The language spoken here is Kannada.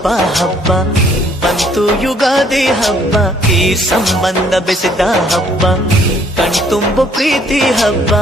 ಹಬ್ಬ ಹಬ್ಬ ಬಂತು ಯುಗಾದಿ ಹಬ್ಬ, ಈ ಸಂಬಂಧ ಬೆಸೆದ ಹಬ್ಬ, ಕಣ್ತುಂಬು ಪ್ರೀತಿ ಹಬ್ಬ.